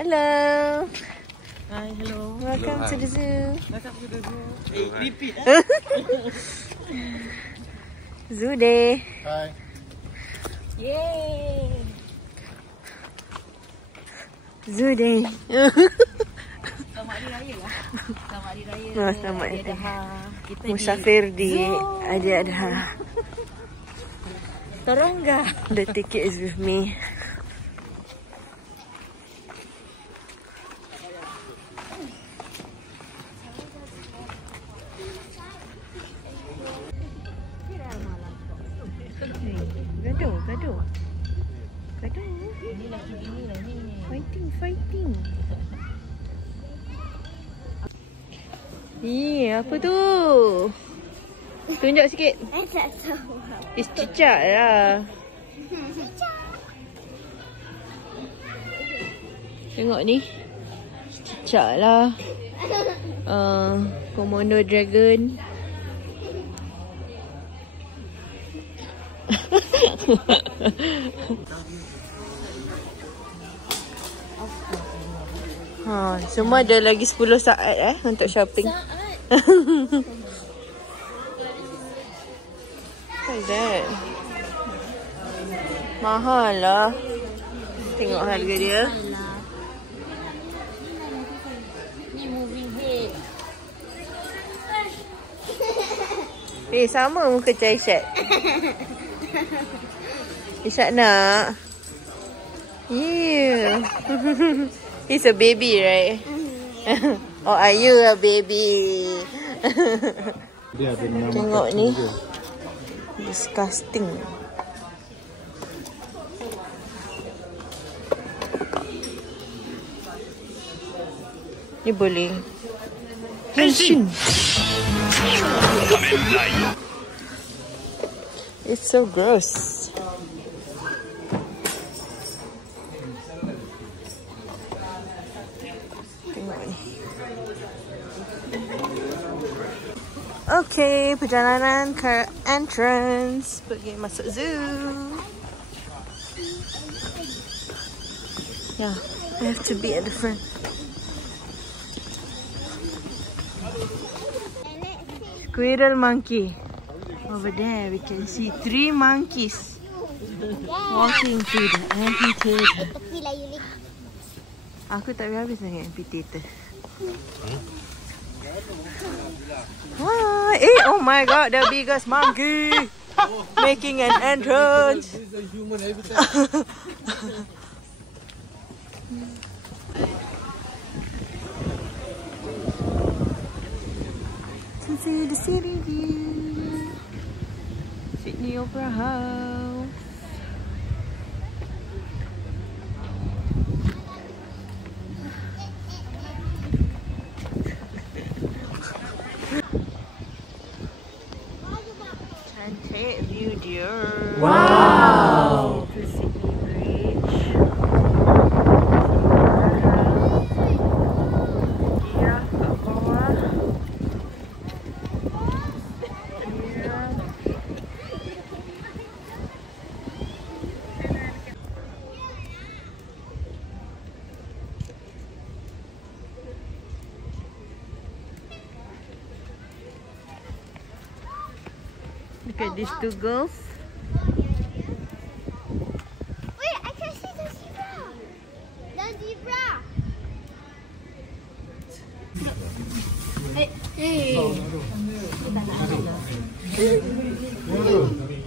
Hello. Hi, hello. Welcome to the zoo. Welcome to the zoo. Repeat. Zoo day. Hi. Yay. Zoo day. Selamat Hari Raya lah. Selamat Hari Raya. Selamat Hari Raya. Kita Musafir di Adi Adha. Terongga. The ticket is with me. Gaduh. Ini lagi bini lah ni. Fighting. Apa tu? Tunjuk sikit. Tak tahu. Is cicak lah. Tengok ni. Cicak lah. Komodo dragon. Semua ada lagi 10 saat untuk shopping. What is that? Mahal lah. Tengok harga dia. Ni moving head. Sama muka Caishat. Caishat nak. Yeah. He's a baby, right? Or are you a baby? Tengok ni. Disgusting. Ni boleh. Henshin. It's so gross. Okay, perjalanan ke entrance pergi masuk zoo. Yeah, we have to be at the front. Squirrel monkey. Over there we can see 3 monkeys walking through the amphitheater. Aku tak habis dengan amphitheater. Oh my god, the biggest monkey making an entrance. To see the city view, Sydney Opera House. Cantik view dia. Wow. To Sydney Bridge. Dia kat bawah. Look at these 2 girls. Wait, I can see the zebra. The zebra. Hey.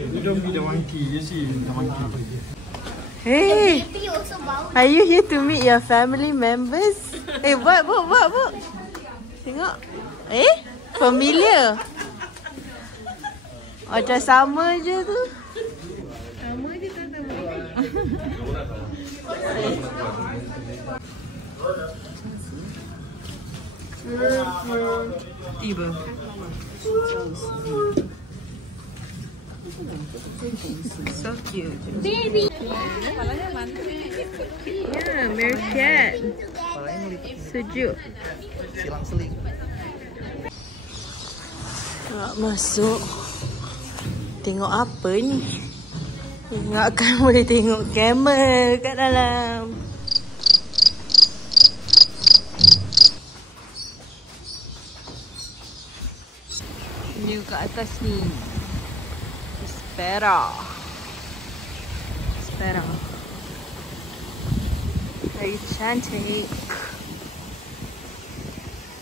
You don't be the monkey. You see the monkey. Hey, Baby also bau. are you here to meet your family members? Buat. Tengok. Familiar. Macam sama je tu. Sama je tak tahu. Tiba. So cute. Baby. Yeah, meerkat. Sejuk. Silang-seling. Nak masuk. Tengok apa ni? Ingatkan boleh tengok camel kat dalam. kat atas ni. Spera. Very cantik.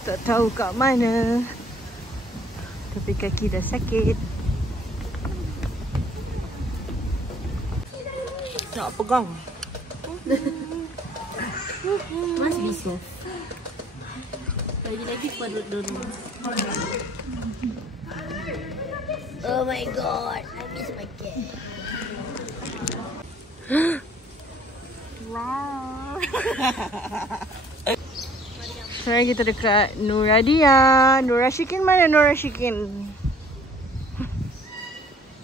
Tak tahu kat mana. Tapi kaki dah sakit. Nak pegang. Must be soft. Lagi perut. Oh my god, I miss my cat. Wow. Sekarang kita dekat Nuradia. Nurashikin mana Nurashikin?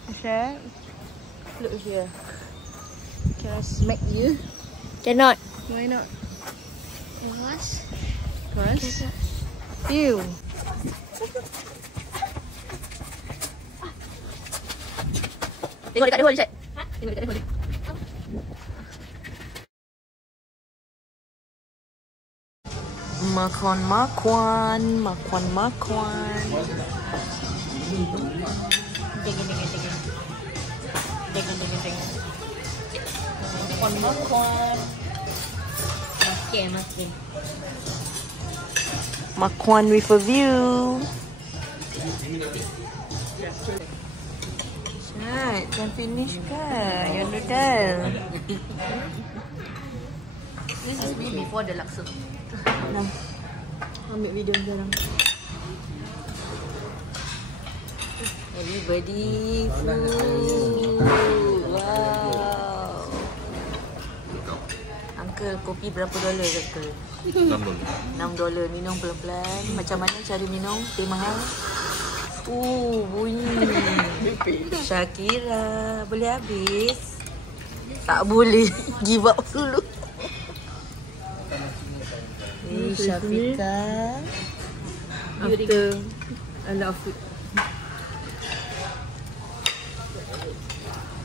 Ashraf, look here. Can I smack you? Cannot. Why not? Because? Because? Ew. Tengok dekat dia hole, Chat. Tengok dekat dia hole. Makan. Dengan. Makan. Makan. Makan with a view. Chat, can finish kan? Your noodle. This is me before the laksa. Nah, ambil video sekarang. Everybody food. Wow. Uncle, kopi berapa dolar Uncle? $6. Minum pelan-pelan. Macam mana cara minum? Teh mahal. Bunyi. Shakira, boleh habis? Tak boleh. Give up dulu. Syafika. After a lot of food.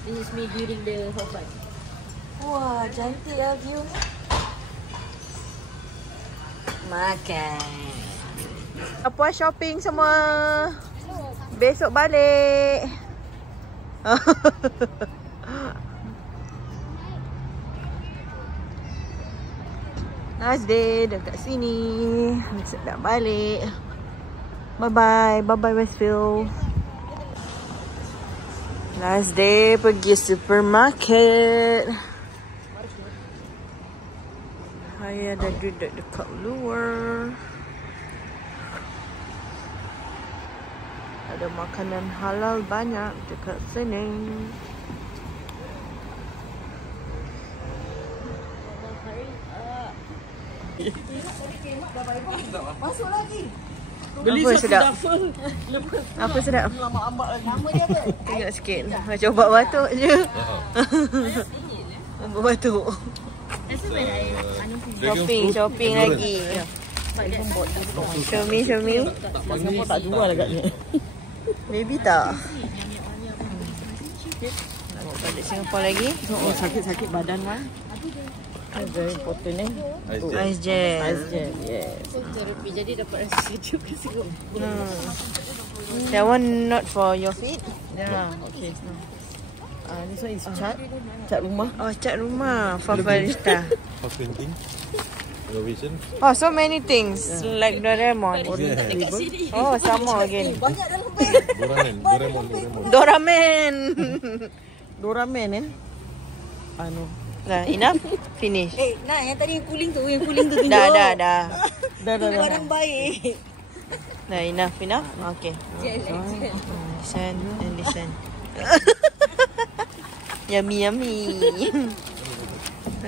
This is me during the hot bath. Wah, cantik lah view. Makan. Puas shopping semua. Besok balik. Last day dekat sini. Besok dah balik. Bye-bye. Bye-bye Westfield. Last day pergi supermarket. Saya dah duduk dekat luar. Ada makanan halal banyak dekat sini. Masuk lagi. Beli apa sedap? Apa sedap? Nama dia apa? Tengok sikit. Macam ubat batuk je. Ubat batuk. Shopping lagi. Show me. Singapore tak jual agaknya. Maybe tak. Nak balik Singapore lagi. Oh, sakit badan kan? Very important Ice gel. yes. Terapi jadi dapat rasa sejuk ke Singapore. That one not for your feet? Yeah, okay. This one is cat rumah. Oh, cat rumah for barista. For printing, renovation. Oh, so many things like Doraemon. Oh, sama again. Banyak dalam beg. Doraemon. Doraemon Dah, enough? Finish. Nah, yang tadi yang cooling tu tunjuk. Dah. Dah. Barang baik. Dah, enough? Okay. Listen and listen. Yummy.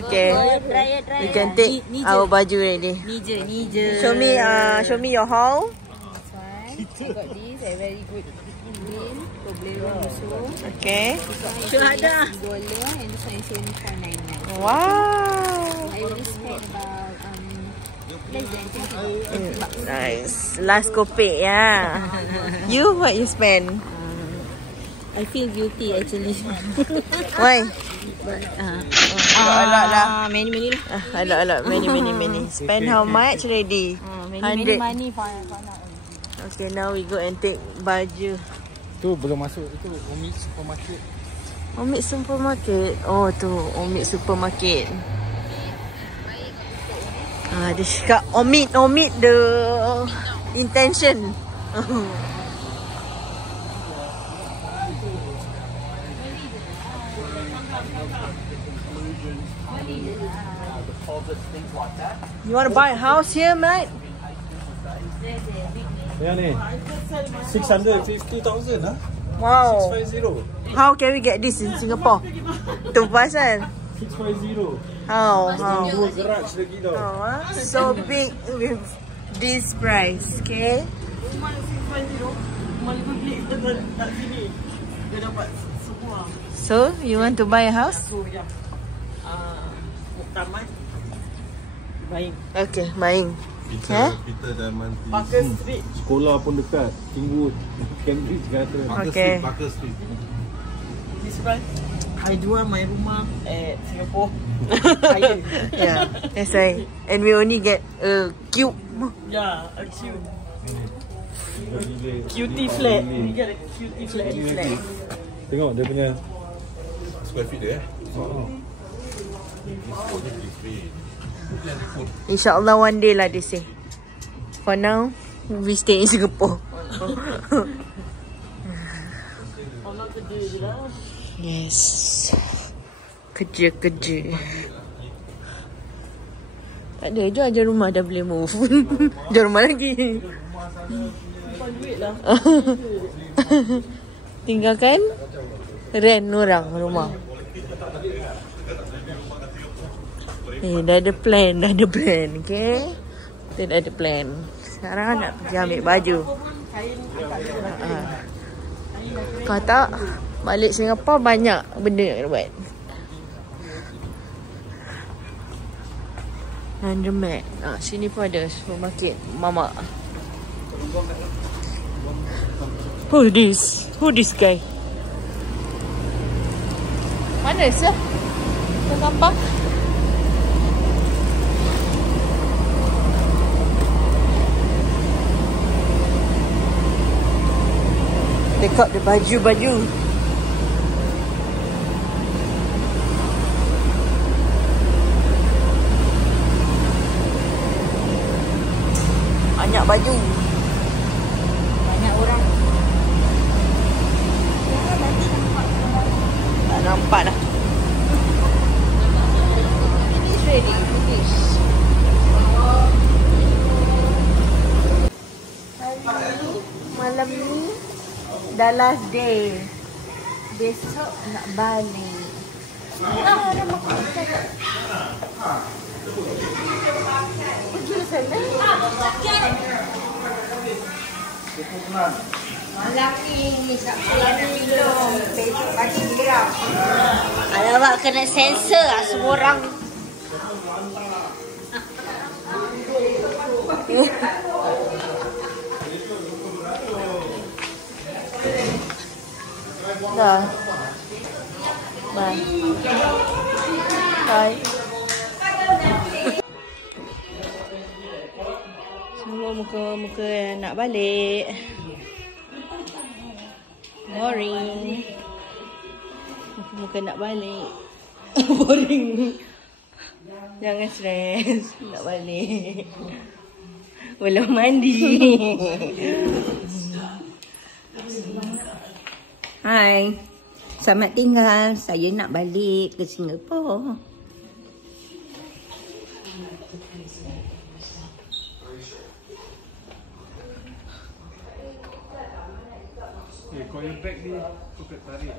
Okay. Try. We can take our baju ready. Ni je. Show me your haul. I got this. Very good. Green. Toblerone also. Okay. Ada. $1 and this one is only $4.99. Wow. I already spent about less than $20. Nice. Last kopek, yeah. You, what you spend? I feel guilty actually. Why? But A lot lah. Many lah. A lot. Many. Spend how much already? Many 100. money for now. Okay, now we go and take baju. Tu belum masuk. Itu Omid Supermarket. Omid Supermarket. Oh tu Omid Supermarket. Dia cakap omit the intention. You want to buy a house here, mate? Yang ni 650,000 lah. Wow. 650. How can we get this in Singapore? Tu pasal. 650. How? Dua garage lagi tau. So big with this price, okay? Rumah 650, rumah 5 bilik kat sini. Dia dapat semua. So, you want to buy a house? So, ya. Muktamad. Baik. Okay, main. Peter dah mati. Parker Street. Sekolah pun dekat. Kingwood. Cambridge kata. Okay. Parker Street. This price. I jual my rumah at Singapore. Kaya. Yeah, that's right. And we only get a cube. Yeah, a cute. Cutie flat. We get a cutie flat. Tengok dia punya square feet dia InsyaAllah one day lah they say. For now, we stay in Singapore. Yes. Kerja. Tak ada, jual je rumah dah boleh move. Jual rumah lagi. Tinggalkan rent orang rumah. Dah ada plan, okay? Kita dah ada plan. Sekarang nak pergi ambil baju. Kalau tak, balik Singapore banyak benda nak buat. Laundromat. Sini pun ada supermarket Mama. Who this guy? Mana sah? Tak nampak. Dekat the baju. Banyak baju. Banyak orang. Tak nampak dah. Finish ready. Finish. Malam ni dah last day. Besok nak balik. Ada makan. Pergi sana. Malam ni saya nak minum. Besok pagi geram. Alamak, kena sensor lah semua orang. Dah. Bye. Bye. Semua muka-muka nak balik. Boring. Muka-muka nak balik. Boring. Jangan stres. Nak balik. Belum mandi. Hai, selamat tinggal. Saya nak balik ke Singapura. Kau yang bag ni, kau tarik.